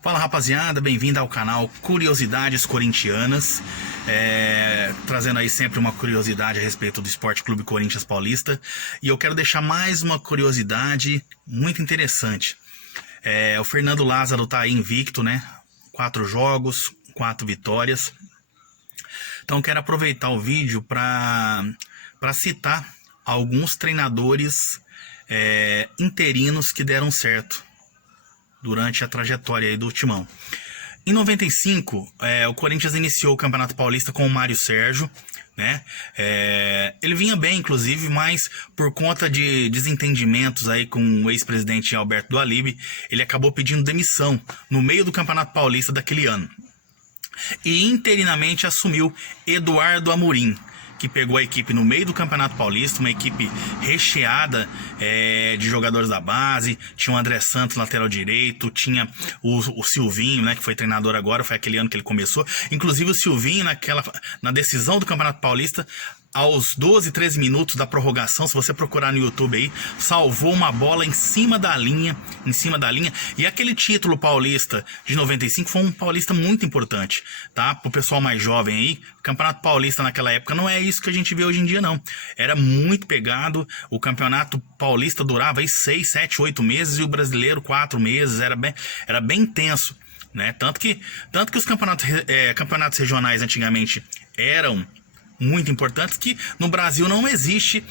Fala rapaziada, bem-vindo ao canal Curiosidades Corintianas, trazendo aí sempre uma curiosidade a respeito do Esporte Clube Corinthians Paulista. E eu quero deixar mais uma curiosidade muito interessante. O Fernando Lázaro tá aí invicto, né? 4 jogos, 4 vitórias. Então eu quero aproveitar o vídeo para citar alguns treinadores interinos que deram certo durante a trajetória aí do Timão. Em 95, o Corinthians iniciou o Campeonato Paulista com o Mário Sérgio, né? Ele vinha bem, inclusive, mas por conta de desentendimentos aí com o ex-presidente Alberto do Alibe, ele acabou pedindo demissão no meio do Campeonato Paulista daquele ano. E interinamente assumiu Eduardo Amorim, que pegou a equipe no meio do Campeonato Paulista, uma equipe recheada de jogadores da base. Tinha o André Santos, lateral direito, tinha o Silvinho, né, que foi treinador agora, foi aquele ano que ele começou. Inclusive o Silvinho, na decisão do Campeonato Paulista, aos 12, 13 minutos da prorrogação, se você procurar no YouTube aí, salvou uma bola em cima da linha, e aquele título paulista de 95 foi um paulista muito importante, tá? Pro pessoal mais jovem aí, o Campeonato Paulista naquela época não é isso que a gente vê hoje em dia, não. Era muito pegado, o Campeonato Paulista durava aí 6, 7, 8 meses, e o brasileiro 4 meses, era bem intenso, né? Tanto que os campeonatos regionais antigamente eram muito importantes, que no Brasil não existe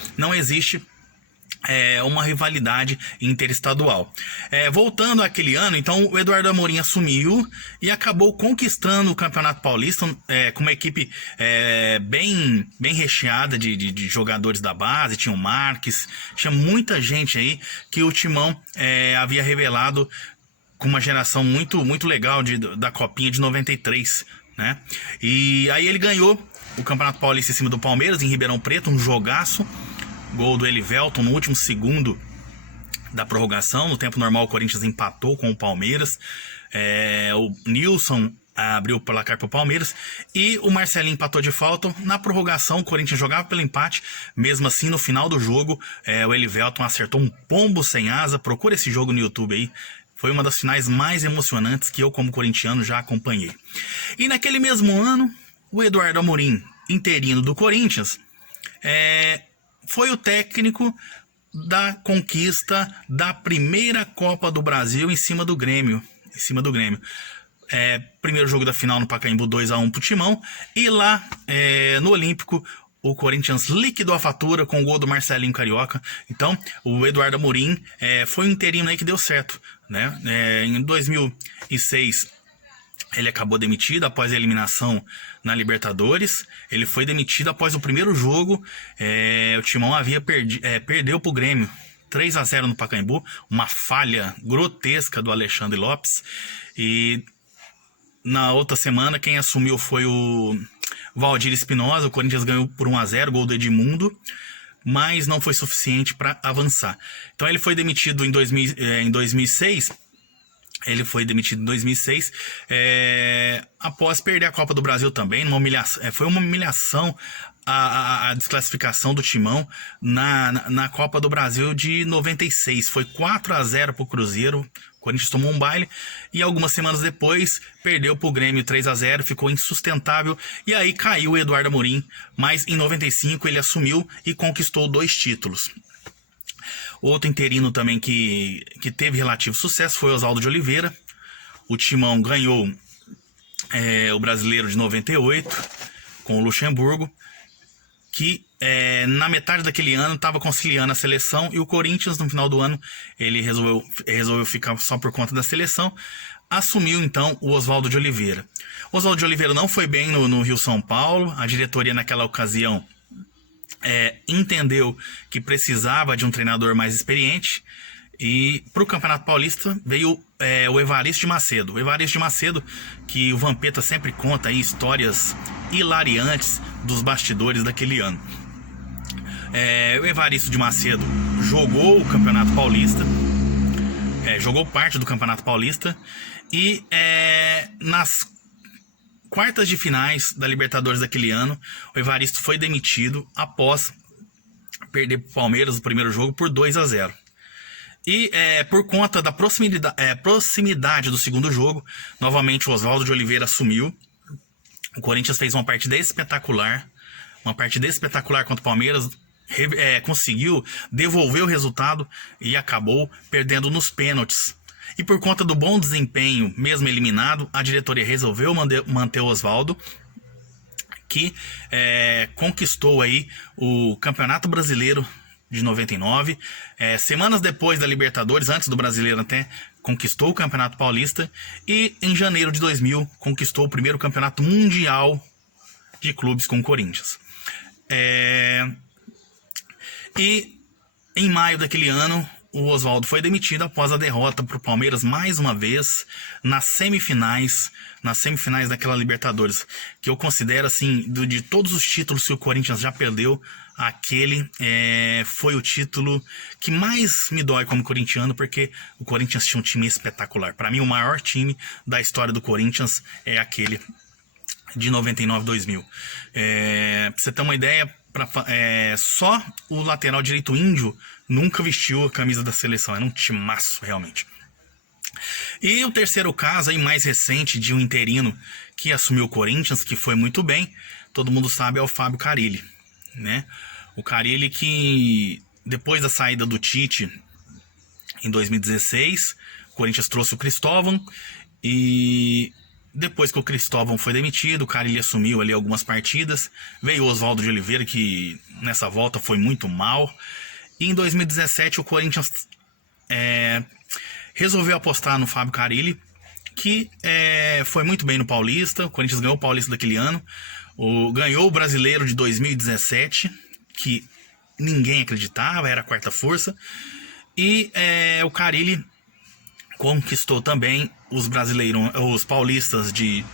uma rivalidade interestadual. Voltando àquele ano, então o Eduardo Amorim assumiu e acabou conquistando o Campeonato Paulista com uma equipe bem recheada de jogadores da base. Tinha o Marques, tinha muita gente aí que o Timão havia revelado com uma geração muito legal da Copinha de 93, né? E aí ele ganhou o Campeonato Paulista em cima do Palmeiras, em Ribeirão Preto, um jogaço. Gol do Elivelton no último segundo da prorrogação. No tempo normal o Corinthians empatou com o Palmeiras. O Nilson abriu o placar para o Palmeiras e o Marcelinho empatou de falta. Na prorrogação o Corinthians jogava pelo empate. Mesmo assim, no final do jogo, o Elivelton acertou um pombo sem asa. Procura esse jogo no YouTube aí. Foi uma das finais mais emocionantes que eu, como corintiano, já acompanhei. E naquele mesmo ano, o Eduardo Amorim, interino do Corinthians, foi o técnico da conquista da primeira Copa do Brasil em cima do Grêmio. Primeiro jogo da final no Pacaembu, 2-1 pro Timão. E lá no Olímpico, o Corinthians liquidou a fatura com o gol do Marcelinho Carioca. Então, o Eduardo Amorim foi um interino aí que deu certo, né? Em 2006, ele acabou demitido após a eliminação na Libertadores. Ele foi demitido após o primeiro jogo. O Timão perdeu para o Grêmio 3-0 no Pacaembu. Uma falha grotesca do Alexandre Lopes. E na outra semana quem assumiu foi o Valdir Espinosa. O Corinthians ganhou por 1-0, gol do Edmundo, mas não foi suficiente para avançar. Então ele foi demitido em 2006. Ele foi demitido em 2006 após perder a Copa do Brasil também. Foi uma humilhação a desclassificação do Timão na Copa do Brasil de 96. Foi 4-0 para o Cruzeiro. O Corinthians tomou um baile e algumas semanas depois perdeu para o Grêmio 3-0. Ficou insustentável e aí caiu o Eduardo Amorim. Mas em 95 ele assumiu e conquistou 2 títulos. Outro interino também que teve relativo sucesso foi Oswaldo de Oliveira. O Timão ganhou o Brasileiro de 98 com o Luxemburgo, que na metade daquele ano estava conciliando a seleção, e o Corinthians no final do ano ele resolveu ficar só por conta da seleção. Assumiu então o Oswaldo de Oliveira. O Oswaldo de Oliveira não foi bem no Rio-São Paulo. A diretoria naquela ocasião entendeu que precisava de um treinador mais experiente, e para o Campeonato Paulista veio o Evaristo de Macedo. O Evaristo de Macedo, que o Vampeta sempre conta aí histórias hilariantes dos bastidores daquele ano. O Evaristo de Macedo jogou o Campeonato Paulista, jogou parte do Campeonato Paulista, e nas quartas de finais da Libertadores daquele ano, o Evaristo foi demitido após perder para o Palmeiras no primeiro jogo por 2-0. E por conta da proximidade do segundo jogo, novamente o Oswaldo de Oliveira assumiu. O Corinthians fez uma partida espetacular contra o Palmeiras, conseguiu devolver o resultado e acabou perdendo nos pênaltis. E por conta do bom desempenho, mesmo eliminado, a diretoria resolveu manter o Oswaldo, que conquistou aí o Campeonato Brasileiro de 99, semanas depois da Libertadores, antes do Brasileiro até, conquistou o Campeonato Paulista, e em janeiro de 2000 conquistou o primeiro Campeonato Mundial de clubes com o Corinthians. E em maio daquele ano, o Oswaldo foi demitido após a derrota para o Palmeiras mais uma vez nas semifinais daquela Libertadores, que eu considero assim, de todos os títulos que o Corinthians já perdeu, aquele foi o título que mais me dói como corintiano, porque o Corinthians tinha um time espetacular. Para mim, o maior time da história do Corinthians é aquele de 99-2000. Pra você ter uma ideia, só o lateral direito índio nunca vestiu a camisa da seleção. Era um timaço, realmente. E o terceiro caso aí, mais recente, de um interino que assumiu o Corinthians, que foi muito bem, todo mundo sabe, é o Fábio Carille, né? O Carille, que depois da saída do Tite em 2016, o Corinthians trouxe o Cristóvão, e depois que o Cristóvão foi demitido, o Carille assumiu ali algumas partidas, veio o Oswaldo de Oliveira, que nessa volta foi muito mal, e em 2017 o Corinthians resolveu apostar no Fábio Carille, que foi muito bem no Paulista. O Corinthians ganhou o Paulista daquele ano, ganhou o Brasileiro de 2017, que ninguém acreditava, era a quarta força, e o Carille conquistou também os paulistas de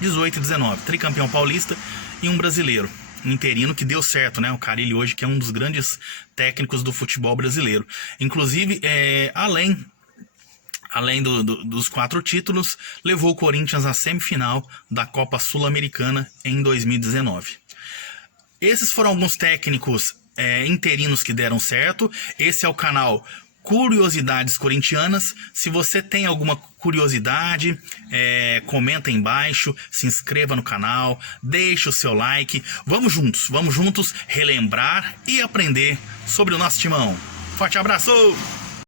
18 e 19, tricampeão paulista e um brasileiro, um interino que deu certo, né? O Carille hoje, que é um dos grandes técnicos do futebol brasileiro. Inclusive, além dos 4 títulos, levou o Corinthians à semifinal da Copa Sul-Americana em 2019. Esses foram alguns técnicos interinos que deram certo. Esse é o canal Curiosidades Corintianas. Se você tem alguma curiosidade, comenta aí embaixo, se inscreva no canal, deixe o seu like. Vamos juntos relembrar e aprender sobre o nosso timão. Forte abraço!